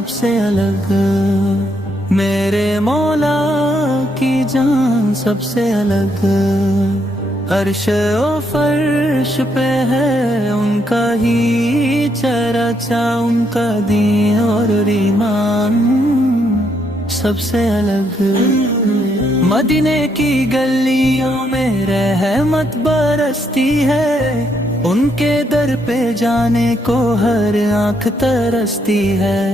سب سے الگ، میرے مولا کی جان سب سے الگ، عرش و فرش پہ ہے ان کا ہی چرچا، ان کا دین اور ایمان سب سے الگ، مدینے کی گلیوں میں رحمت برستی ہے، ان کے در پہ جانے کو ہر آنکھ ترستی ہے،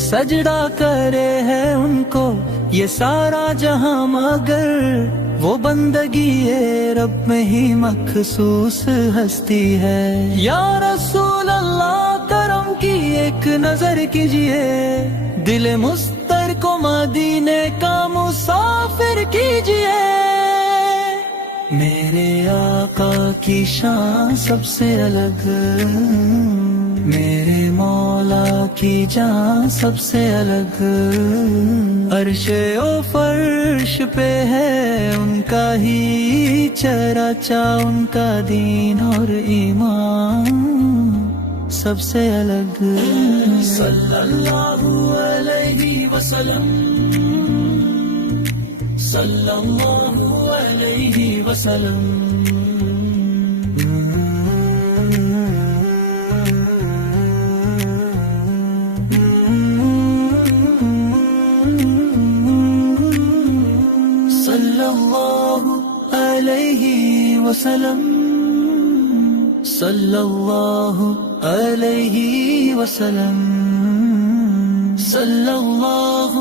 سجدہ کرے ہے ان کو یہ سارا جہاں، مگر وہ بندگی رب میں ہی مخصوص ہستی ہے۔ یا رسول اللہ کرم کی ایک نظر کیجئے، دل مستر کو مدینے کا مسافر کیجئے، میرے آقا کی شان سب سے الگ، میرے مولا کی جان سب سے الگ، عرش و فرش پہ ہے ان کا ہی چرچا، ان کا دین اور ایمان سب سے الگ، صلی اللہ علیہ وسلم، صلی اللہ علیہ وسلم۔ صلی اللہ علیہ وسلم، صلی اللہ علیہ وسلم، صلی اللہ